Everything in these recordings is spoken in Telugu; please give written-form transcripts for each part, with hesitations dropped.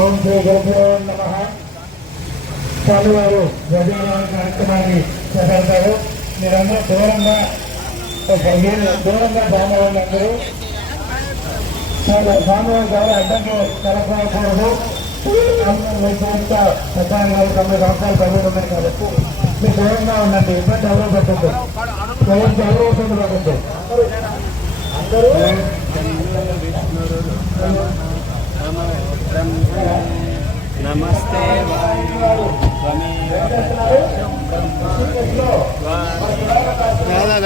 ఓం శ్రీ గురుభ్యో నమః. స్వామివారు గజానన కార్యక్రమాన్ని చేపడతారు. మీరందరూ దూరంగా స్వామివారులందరూ స్వామివారి ద్వారా అడ్డంకి కలపకూడదు. సత్యాన్ని 9 సంవత్సరాలు పదిహేను ఉన్నాయి కాబట్టి మీరు దూరంగా ఉండండి. ఇబ్బంది ఎవరు పెట్టద్దు, ఎవరు ఇబ్బంది పెట్టద్దు. అందరూ నమస్తే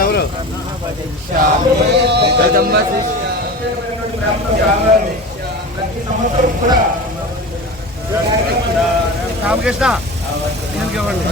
ఎవరు రామకృష్ణ ఇవ్వండి.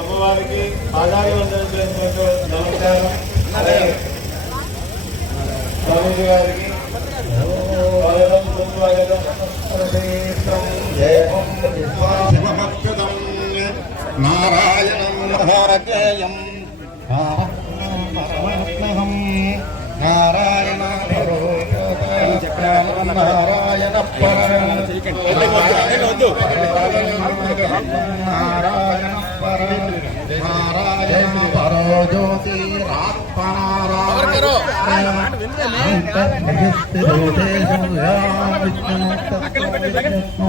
అమ్మవారికి పాదాలు వందనం చేసుకుంటూ నమస్కారం. స్వామీజీ గారికి నారాయణం మహారజేయం నారాయణ నారాయణ నారాయణ నారాయణ పరో జ్యోతిరాత్మనారాయణ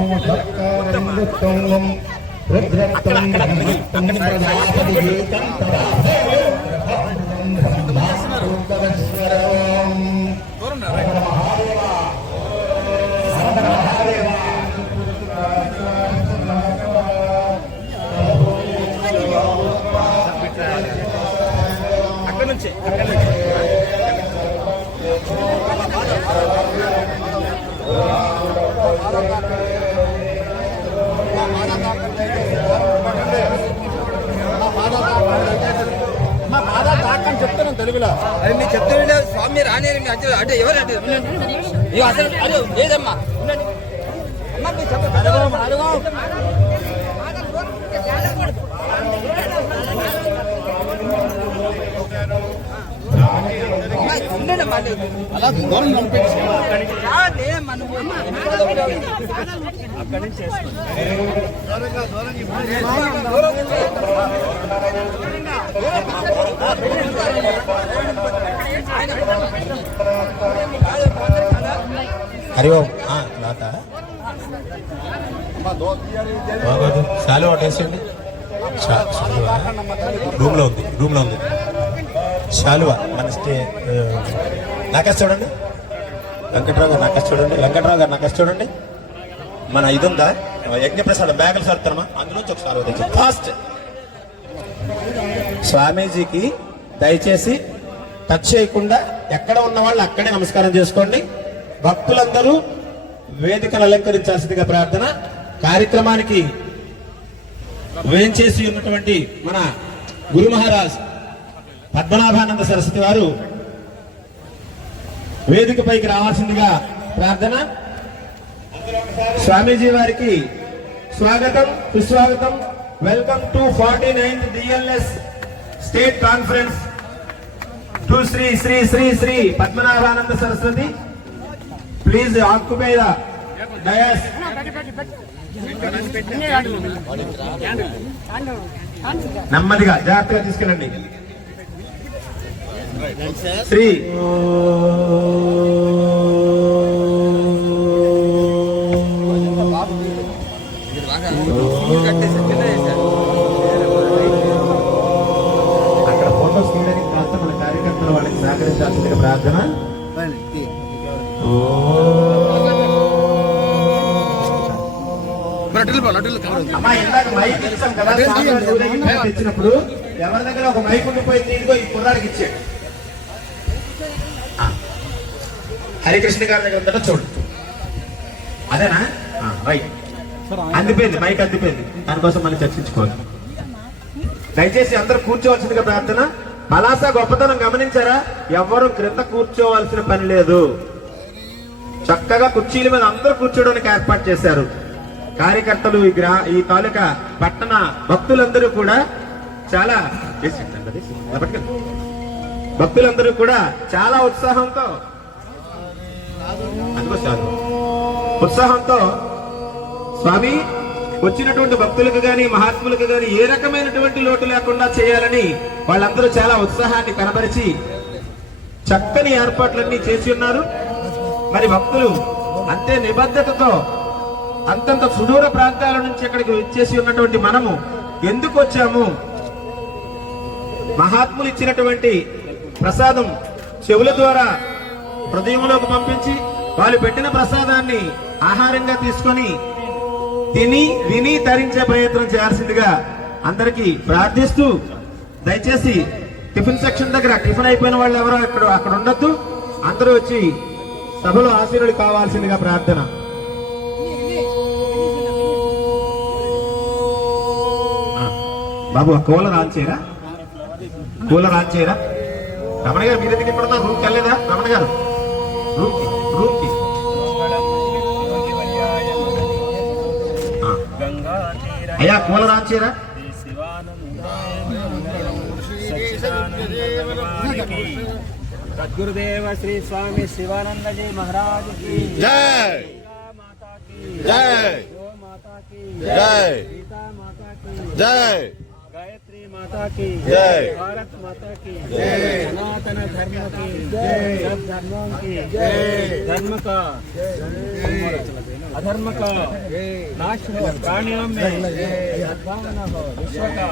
రుద్రత్వం బ్రహ్మత్వం ప్రజాపతి అక్కడ నుంచి చెప్తాను తెలుగులో. అది మీరు చెప్తే స్వామి రానేరండి అంటే ఎవరు అంటే అసలు అదే లేదమ్మా అమ్మ మీరు చెప్పండి. అలా దూరం అక్కడి నుంచి హరి ఓం నాట శాలువా ఒకటేసండి. రూమ్లో ఉంది శాలువా మన నాకేసి చూడండి. వెంకట్రావు గారు నాకేసి చూడండి. మన ఇది ఉందా యజ్ఞప్రసాదం బ్యాగులు సరుతామా అందులోంచి ఒక శాలువా తెచ్చి ఫాస్ట్. స్వామీజీకి దయచేసి టచ్ చేయకుండా ఎక్కడ ఉన్న వాళ్ళు అక్కడే నమస్కారం చేసుకోండి. భక్తులందరూ వేదికను అలంకరించాల్సిందిగా ప్రార్థన. కార్యక్రమానికి వేంచేసి ఉన్నటువంటి మన గురు మహారాజ్ పద్మనాభానంద సరస్వతి వారు వేదికపైకి రావాల్సిందిగా ప్రార్థన. స్వామీజీ వారికి స్వాగతం, సుస్వాగతం. Welcome to 49th DLS state conference to Shri Shri Shri Shri Padmanabhananda Saraswati. Please occupy the dais. నెమ్మదిగా జాగ్రత్తగా తీసుకెళ్ళండి. శ్రీ అక్కడ ఫోటోస్ తీయడానికి కాస్త మన కార్యకర్తలు వాళ్ళకి సహకరించాల్సిందిగా ప్రార్థన. అమ్మా, ఇందాక మైక్ ఇచ్చాం కదా, తెచ్చినప్పుడు ఎవరి దగ్గర ఒక మైక్ ఉండిపోయింది, ఇదిగో ఈ కుర్రాడికి ఇచ్చాడు. హరికృష్ణ గారి దగ్గర ఉందట చూడు, అదేనా? రైట్, అందిపోయింది, మైక్ అందిపోయింది. దానికోసం మనం చర్చించుకోవాలి. దయచేసి అందరూ కూర్చోవలసిందిగా ప్రార్థన. పలాస గొప్పతనం గమనించారా? ఎవ్వరూ క్రింద కూర్చోవలసిన పని లేదు. చక్కగా కుర్చీల మీద అందరూ కూర్చోడానికి ఏర్పాటు చేశారు కార్యకర్తలు. ఈ తాలూకా పట్టణ భక్తులందరూ కూడా చాలా ఉత్సాహంతో స్వామి వచ్చినటువంటి భక్తులకు గాని మహాత్ములకు గాని ఏ రకమైనటువంటి లోటు లేకుండా చేయాలని వాళ్ళందరూ చాలా ఉత్సాహాన్ని కనబరిచి చక్కని ఏర్పాట్లన్నీ చేసి ఉన్నారు. మరి భక్తులు అంతే నిబద్ధతతో అంతంత సుదూర ప్రాంతాల నుంచి ఇక్కడికి వచ్చేసి ఉన్నటువంటి మనము ఎందుకు వచ్చాము? మహాత్ములు ఇచ్చినటువంటి ప్రసాదం చెవుల ద్వారా హృదయంలోకి పంపించి వాళ్ళు పెట్టిన ప్రసాదాన్ని ఆహారంగా తీసుకొని తిని విని తరించే ప్రయత్నం చేయాల్సిందిగా అందరికీ ప్రార్థిస్తూ, దయచేసి టిఫిన్ సెక్షన్ దగ్గర టిఫిన్ అయిపోయిన వాళ్ళు ఎవరో అక్కడ ఉండొద్దు. అందరూ వచ్చి సభలో ఆశీర్వాదాలు కావాల్సిందిగా ప్రార్థన. బాబు, కూలర్ ఆన్ చేయరా? కూలర్ ఆన్ చేయరా? రమణ గారు మీరు ఎందుకు ఇక్కడ రూమ్కి వెళ్ళలేదా? రమణ గారు రూమ్కి అయ్యా, కూలర్ ఆన్ చేయరా? సద్గురుదేవ శ్రీ స్వామి శివానంద జీ మహారాజ్ की जय, माता की जय, गो माता की जय, सीता माता की जय, गायत्री माता की जय, भारत माता की जय, सनातन धर्म की जय, सब धर्मों की जय, धर्म का अधर्म का नाश हो, प्राणियों में सद्भावना हो, विश्व का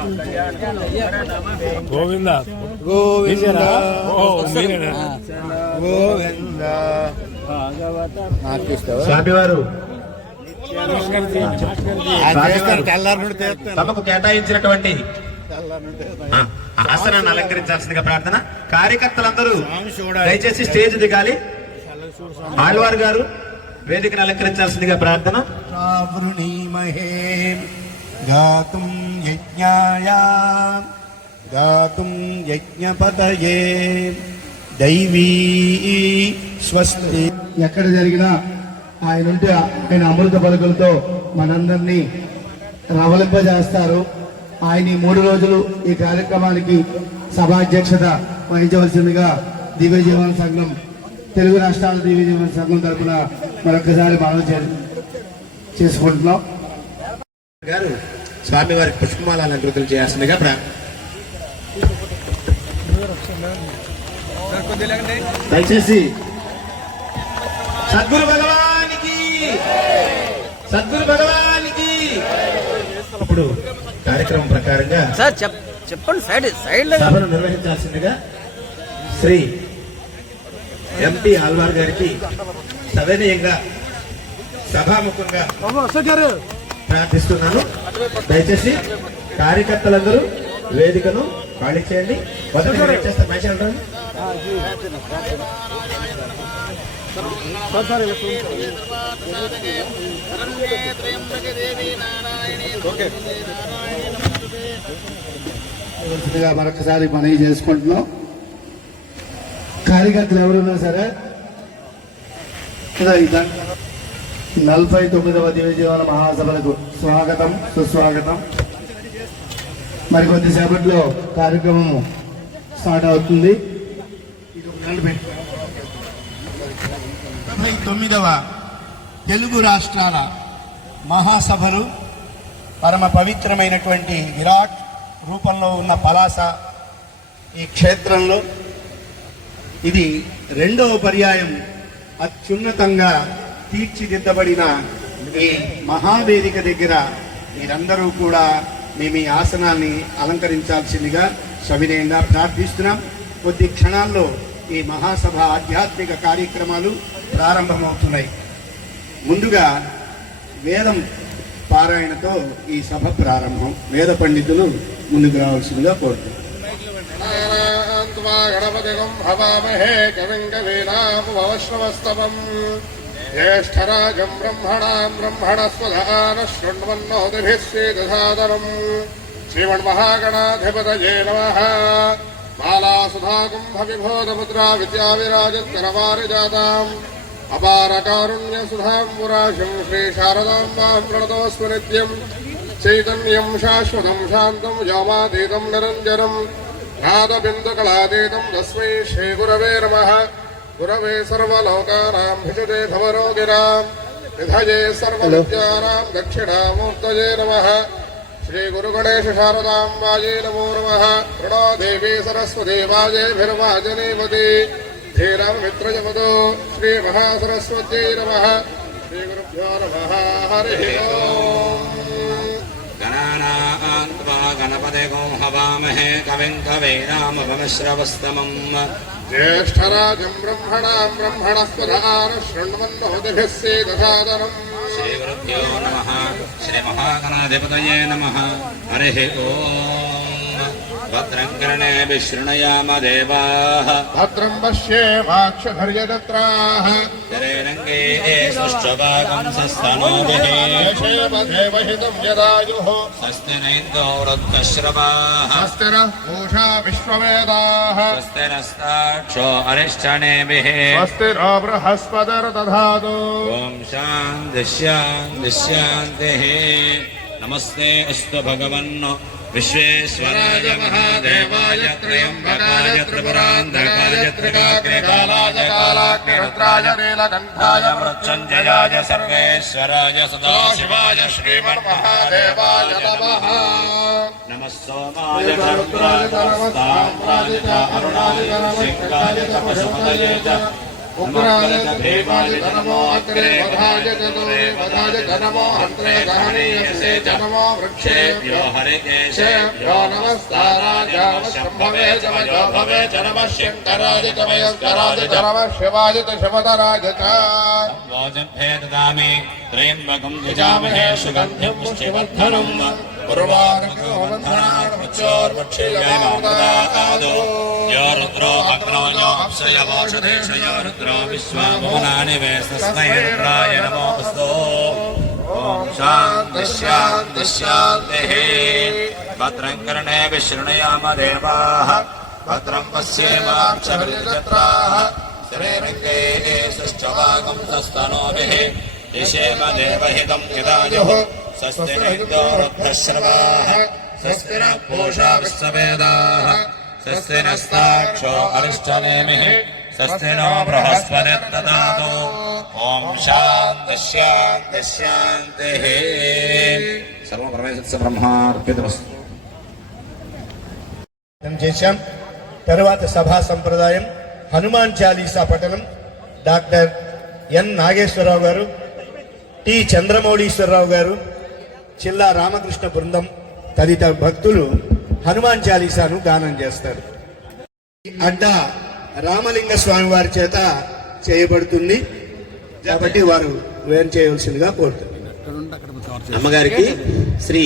कल्याण हो। गोविंदा गोविंदा गोविंदा స్వామివారు సభకు కేటాయించినటువంటి ఆసనాన్ని అలంకరించాల్సిందిగా ప్రార్థన. కార్యకర్తలందరూ దయచేసి స్టేజ్ దిగాలి. ఆళ్వార్ గారు వేదికను అలంకరించాల్సిందిగా ప్రార్థన. గాతుం యజ్ఞాయ గాతుం యజ్ఞపతయే దైవీ స్వస్తి. ఎక్కడ జరిగినా ఆయన ఉంటే ఆయన అమృత పలుకులతో మనందరినీ రవలింపజేస్తారు. ఆయన ఈ 3 రోజులు ఈ కార్యక్రమానికి సభాధ్యక్షత వహించవలసిందిగా దివ్య జీవన సంఘం, తెలుగు రాష్ట్రాల దివ్య జీవన సంఘం తరఫున మరొకసారి మనం చేసుకుంటున్నాం. గారు స్వామి వారికి పుష్పమాల అలంకృతులు చేయాల్సిందిగా దయచేసి సద్గురు భగవానికి ఇప్పుడు కార్యక్రమం ప్రకారంగా సార్ చెప్పండి, సైడ్ సభను నిర్వహించాల్సిందిగా శ్రీ ఎంపీ ఆల్వార్ గారికి సవినయంగా సభాముఖంగా ప్రార్థిస్తున్నాను. దయచేసి కార్యకర్తలందరూ వేదికను ఖాళీ చేయండి. చేస్తారు మ్యాచ్ అంటారు. మరొకసారి మనవి చేసుకుంటున్నాం. కార్యకర్తలు ఎవరున్నా సరే 49వ దివ్య జీవన మహాసభలకు స్వాగతం, సుస్వాగతం. మరి కొద్దిసేపట్లో కార్యక్రమం స్టార్ట్ అవుతుంది. 49వ తెలుగు రాష్ట్రాల మహాసభలు పరమ పవిత్రమైనటువంటి విరాట్ రూపంలో ఉన్న పలాస ఈ క్షేత్రంలో ఇది రెండవ పర్యాయం అత్యున్నతంగా తీర్చిదిద్దబడిన ఈ మహావేదిక దగ్గర మీరందరూ కూడా మేము ఈ ఆసనాన్ని అలంకరించాల్సిందిగా సవినయంగా ప్రార్థిస్తున్నాం. కొద్ది క్షణాల్లో ఈ మహాసభ ఆధ్యాత్మిక కార్యక్రమాలు ప్రారంభమవుతున్నాయి. ముందుగా వేదం పారాయణతో ఈ సభ ప్రారంభం. వేద పండితులు ముందుకు రావాల్సిందిగా కోరుతున్నాం. గణపతిగం హవామహే కవిం కవీనాముపవశ్రవస్తవం జ్యేష్ఠరాజం బ్రహ్మణాం బ్రహ్మణస్పదాన శృణ్వన్నోతిభిः శ్రీదధాదనం శ్రీమన్మహాగణాధిపతయే నమః. బాలాసుధాకుంభవిబోధముద్రా విద్యావిరాజత్కరవారిజాతాం అపారకారుణ్యసుధాంబురాశం శ్రీశారదాంబాం ప్రణతోస్మి నిత్యం. చైతన్యం శాశ్వతం శాంతం వ్యోమాతీతం నిరంజనం నాదబిందుకళాతీతం తస్మై శ్రీగురవే నమః. గురవే సర్వలోకానాం భిషజే భవరోగిణాం నిధయే సర్వవిద్యానాం దక్షిణామూర్తయే నమః. శ్రీగురుగణేశ శారదాంబాయే నమో నమః. ప్రణో దేవీ సరస్వతీ వాజేభిర్వాజనేవతి ధీరామిత్రజమదో శ్రీమహాసరస్వత్యై నమః. శ్రీగురుభ్యో నమః. హరి ఓం. గణపతిగం హవామహే కవిం కవీనాముపమశ్రవస్తమం జ్యేష్ఠరాజం బ్రహ్మణాం బ్రహ్మణస్పదాన శృణ్వన్నోతిభిः శ్రీదధాదనం శ్రీగురుభ్యో నమః. శ్రీమహాగణాధిపతయే నమః. హరి ఓం. భద్రం కర్ణేభిः శృణుయామ దేవాః భద్రం పశ్యేమాక్షధర్యజత్రాః శరీరంగే సుష్ఠువాగం సస్తనూభిः దేవహితం యదాయుః స్వస్తి న ఇంద్రో వృద్ధశ్రవాः స్వస్తి నః పూషా విశ్వవేదాః స్వస్తి నస్తాక్షో అరిష్టనేభిः స్వస్తి నో బృహస్పతిర్దధాతు. ఓం శాంతి శాంతి శాంతిః. నమస్తే అస్తు భగవన్ విశ్వేశ్వరాయ మహాదేవాయ త్రయంబకాయ త్రిపురాంధకాయ త్రికాగ్నికాలాయ కాలాగ్నిరుద్రాయ నీలకంఠాయ మృత్యుంజయాయ సర్వేశ్వరాయ సదాశివాయ శ్రీమన్మహాదేవాయ నమః. నమః సోమాయ చంద్రాయ నమస్తామ్రాయ చ అరుణాయ సింగాయ చ పశుపతయే చ ఉగ్రాయ దేవాయ నమో అగ్రే వధాయ వధాయ నమో అంత్రే గహనీయసే నమో వృక్షేభ్యో హరికేశేభ్యో నమస్తారాయ శంభవే జమజో భవే నమః శంకరాయ తమయంకరాయ నమః శివాయ శివతరాయ చ. భోజన్భే దదామి త్రయంబకం యజామహే సుగంధిం పుష్టివర్ధనం ఉర్వారుకవర్ధనార్వక్షోర్వక్షేయమాదో యో రుద్రో అగ్నో యో అప్సయవోషధేషు యో రుద్రో విశ్వాభువనాని వేస్తస్మై రుద్రాయ నమోస్తు. ఓం శాంతి శాంతి శాంతిః. భద్రం కర్ణేభిः శృణుయామ దేవాః భద్రం పశ్యేమాక్షభిర్యజత్రాః శరీరంగే సుష్ఠువాగం సస్తనూభిः యశేమ దేవహితం యదాయుః. స్వస్తి న ఇంద్రో వృద్ధశ్రవాः స్వస్తి నః పూషా విశ్వవేదాః స్వస్తి నస్తాక్షో అరిష్టనేమిః స్వస్తి నో బృహస్పతిర్దధాతు. ఓం శాంతి శాంతి శాంతిః. సర్వం పరమేశ్వర బ్రహ్మార్పితమస్తు. చేశాం. తరువాత సభా సంప్రదాయం హనుమాన్ చాలీసా పఠనం డాక్టర్ ఎన్ నాగేశ్వరరావు గారు, టి చంద్రమౌళీశ్వరరావు గారు, చిల్లా రామకృష్ణ బృందం తదితర భక్తులు హనుమాన్ చాలీసాను గానం చేస్తారు. అడ్డ రామలింగ స్వామి వారి చేత చేయబడుతుంది కాబట్టి వారు వేరు చేయవలసిందిగా కోరుతున్నారు. అమ్మగారికి శ్రీ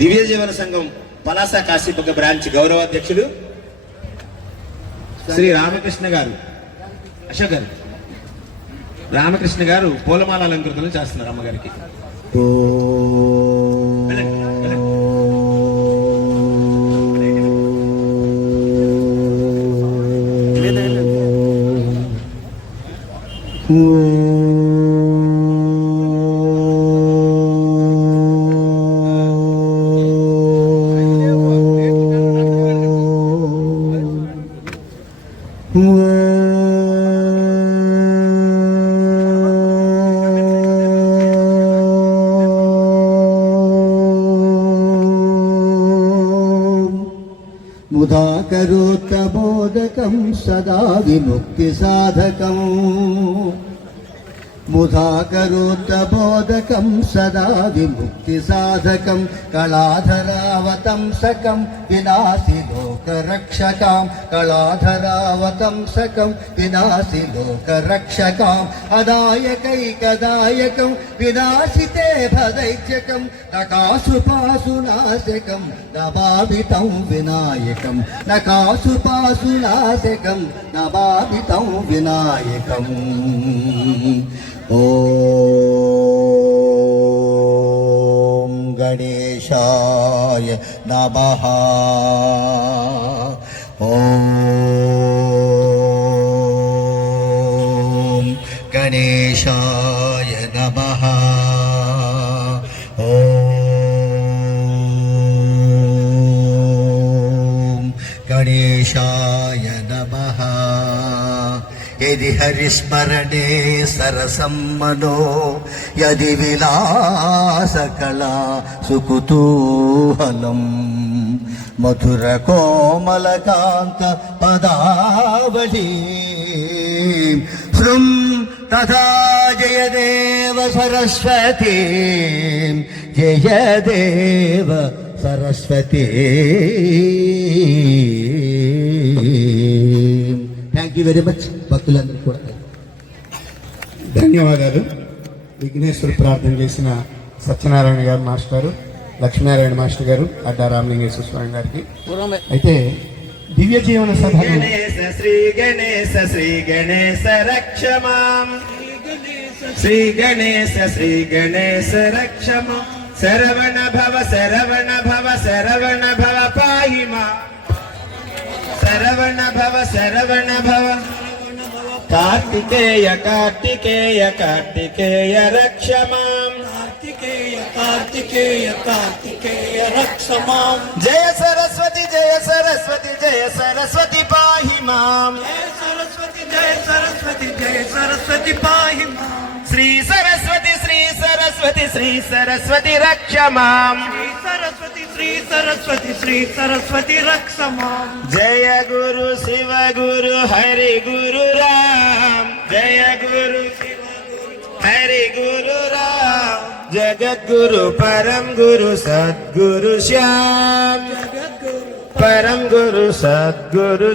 దివ్య జీవన సంఘం పలాస కాశీపక్క బ్రాంచ్ గౌరవాధ్యక్షులు శ్రీ రామకృష్ణ గారు, అశోక్ గారు, రామకృష్ణ గారు పూలమాల అలంకృతులు చేస్తున్నారు అమ్మగారికి. ముదాకరోత్తమోదకం సదా విముక్తిసాధకం ముదాకరోత్తమోదకం సదా విముక్తిసాధకం కళాధరావతంసకం వినాశి లోకరక్షకాం కళాధరావతంసకం వినాశి లోకరక్షకాం అదాయకైకదాయకం వినాశితే భదైత్యకం నకాసుపాసునాశకం నభావితం వినాయకం నకాసుపాసునాశకం నభావితం వినాయకం ఓం గణేశాయ నమః ఓం గణేశాయ నమః ఓం గణేశాయ నమః యది హరిస్మరణే సరసం మనో యది విలాసకళా సుకుతూహలం మధుర కోమలకాంత పదావళీ శృం తథా Jayadeva Saraswati Jayadeva Saraswati. Thank you very much భక్తులందరూ కూడా ధన్యవాదాలు. విఘ్నేశ్వర ప్రార్థన చేసిన సత్యనారాయణ గారు మాస్టర్, లక్ష్మీనారాయణ మాస్టర్ గారు, అడ్డా రామలింగేశ్వర స్వామి గారికి. అయితే దివ్య జీవన సభ గణేశ శ్రీ గణేశ శ్రీ గణేశ రక్షమాం శ్రీ గణేశ శ్రీ గణేశ రక్షమాం శరవణ భవ శరవణ భవ శరవణ భవ పాహి మా శరవణ భవ శరవణ భవ కార్తికేయ కార్తికేయ కార్తికేయ రక్షమాం కార్తికేయ కార్తికేయ కార్తికేయ రక్షమాం జయ సరస్వతి జయ సరస్వతి జయ సరస్వతి పాహి మాం జయ సరస్వతి జయ సరస్వతి జయ సరస్వతి పాహి మాం శ్రీ సరస్వతి శ్రీ సరస్వతి శ్రీ సరస్వతి రక్షమాం శ్రీ సరస్వతి శ్రీ సరస్వతి శ్రీ సరస్వతి రక్షమాం జయ గురు శివ గురు హరి గురు రామ్ జయ గురు శివ గురు హరి గురు రామ్ జగద్గురు పరం గురు సద్గురు శ్యామ్ జగద్గురు పరం గురు సద్గురు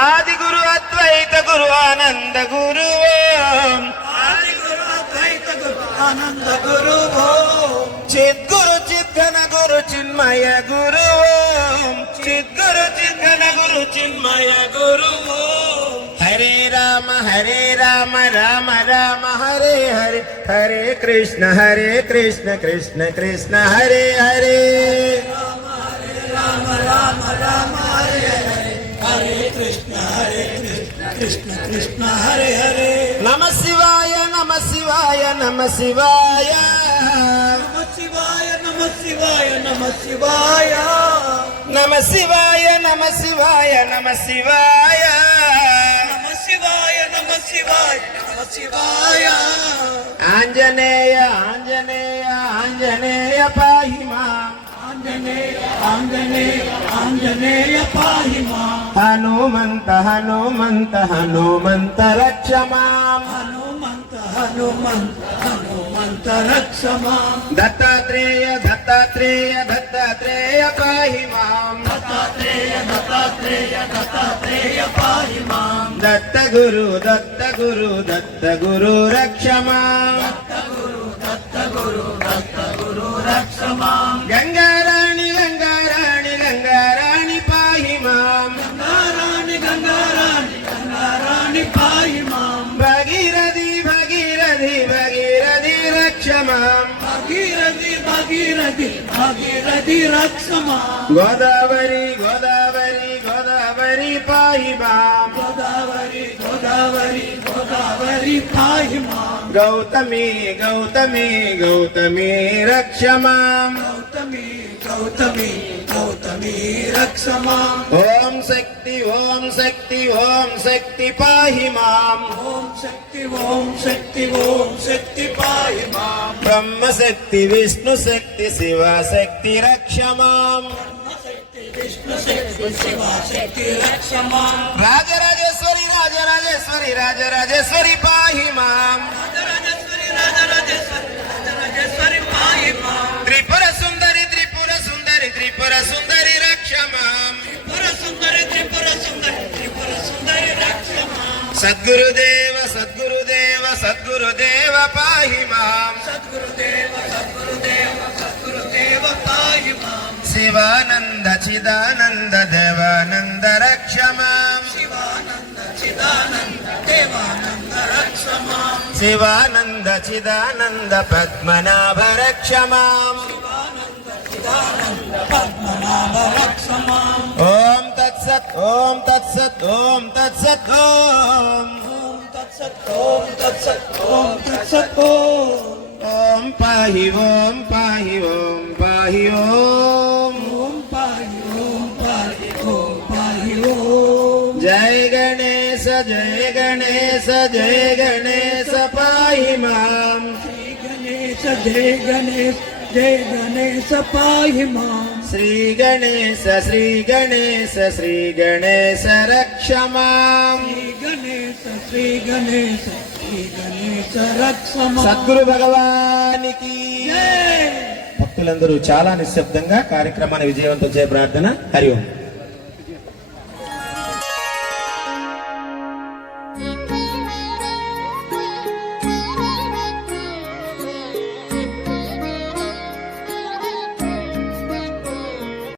ఆది గురు అద్వైత గురు ఆనంద గురు ఓం ఆది గురు అద్వైత గురు ఆనంద గురు ఓం చిద్గురు చిద్ఘన గురు చిన్మయ గురు ఓం చిద్గురు చిద్ఘన గురు చిన్మయ గురు ఓం హరే రామ రామ రామ హరే హరే హరే కృష్ణ కృష్ణ కృష్ణ హరే హరే రామ రామ రామ హరే హరే హరే కృష్ణ కృష్ణ కృష్ణ హరే హరే నమ శివాయ నమ శివాయ నమ శివాయ నమ శివాయ నమ శివాయ నమ శివాయ నమ శివాయ నమ శివాయ నమ శివాయ నమ శివాయ నమ శివాయ నమ శివాయ ఆంజనేయ ఆంజనేయ ఆంజనేయ పాహి మాం ఆంజనేయ ఆంజనేయ ఆంజనేయ పాహి మాం హనుమంత హనుమంత హనుమంత రక్ష మాం హనుమంత హనుమంత హనుమంత రక్ష మాం దత్తాత్రేయ దత్తాత్రేయ దత్తాత్రేయ పాహి మాం దత్తాత్రేయ దత్తాత్రేయ దత్తాత్రేయ పాహి మాం దత్త గురు దత్త గురు దత్త గురు రక్ష మాం దత్త గురు దత్త గురు దత్త గురు రక్ష మాం గంగారాణి గంగారాణి గంగారాణి పాహి మాం గంగారాణి గంగారాణి గంగారాణి పాహి మాం భగీరథి భగీరథి భగీరథి రక్ష మాం భగీరథి భగీరథి భగీరథి రక్ష మాం గోదావరి గోదావరి గోదావరి పాహి మాం గోదావరి గోదావరి గోదావరి పాహి మాం గౌతమి గౌతమి గౌతమి రక్ష మాం గౌతమి గౌతమి గౌతమి రక్ష మాం ఓం శక్తి ఓం శక్తి ఓం శక్తి పాహి మాం ఓం శక్తి ఓం శక్తి ఓం శక్తి పాహి మాం బ్రహ్మ శక్తి విష్ణు శక్తి శివ శక్తి రక్ష మాం రాజరాజేశ్వరి రాజరాజేశ్వరి రాజరాజేశ్వరి పాహి మాం త్రిపుర సుందరి త్రిపుర సుందరి త్రిపుర సుందరి రక్ష మాం సద్గురుదేవ సద్గురుదేవ సద్గురుదేవ పాహి మాం శివానంద చిదానంద దేవానంద రక్ష మాం శివానంద చిదానంద పద్మనాభ రక్ష మాం ఓం తత్సత్ ఓం తత్సత్ ఓం తత్సత్ ఓం పాహి ఓం పాహి ఓం పాహి ఓం జయ గణేశ జయ గణేశ జయ గణేశ పాహి మాం जय गणेश पाहि मां శ్రీ గణేశ శ్రీ గణేశ శ్రీ గణేశ రక్ష మాం श्री गणेश रक्ष मां సద్గురు భగవానికి భక్తులందరూ చాలా నిశ్శబ్దంగా కార్యక్రమాన్ని విజయవంతం చేయ ప్రార్థన. హరి ఓం.